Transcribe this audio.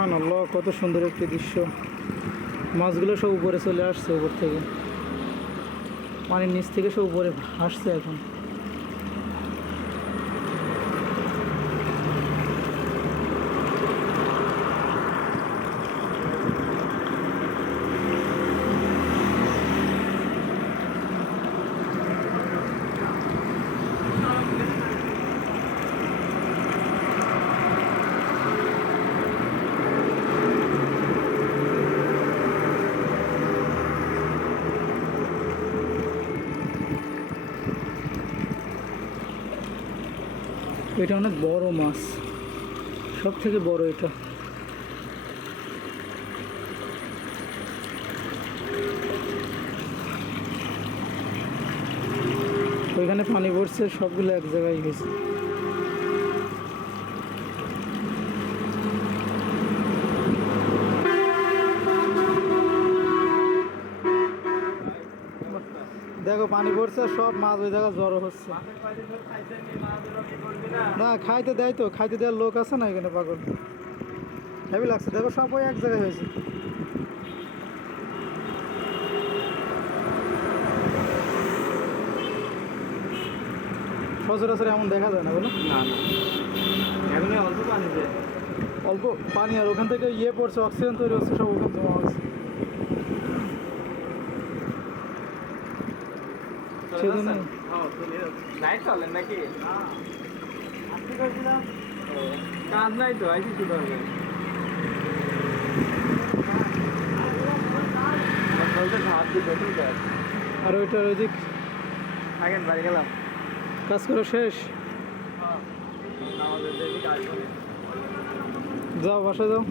সুবহানাল্লাহ, কত সুন্দর একটি দৃশ্য। মাছগুলো সব উপরে চলে আসছে, উপর থেকে পানির নিচ থেকে সব উপরে আসছে এখন। এটা অনেক বড় মাছ, সব থেকে বড় এটা। ওইখানে পানি পড়ছে, সবগুলো এক জায়গায় গেছে। দেখো পানি পড়ছে, সব মাছ ওই জায়গায় জড়ো হচ্ছে। না খাইতে দেয় তো, খাইতে দেওয়ার লোক আছে না এখানে, পাগল হেভি লাগছে। দেখো সব ওই এক জায়গায় হয়েছে। সচরাচর এমন দেখা যায় না, বলো? না না, এমনি অল্প পানি যায়, অল্প পানি, আর ওখান থেকে ইয়ে পড়ছে, অক্সিজেন তৈরি হচ্ছে, সব ওখানে জমা হচ্ছে। সেজন্য লাইট চলে নাকি? কাজ নাই তো, আইসি কি করবে? হাত দিয়ে বেতন কাজ। আর ওইটার ওই দিক থাকেন, বাড়ি গেলাম। কাজ করা শেষ, আমাদের কাজ করে যাও বাসা যাও।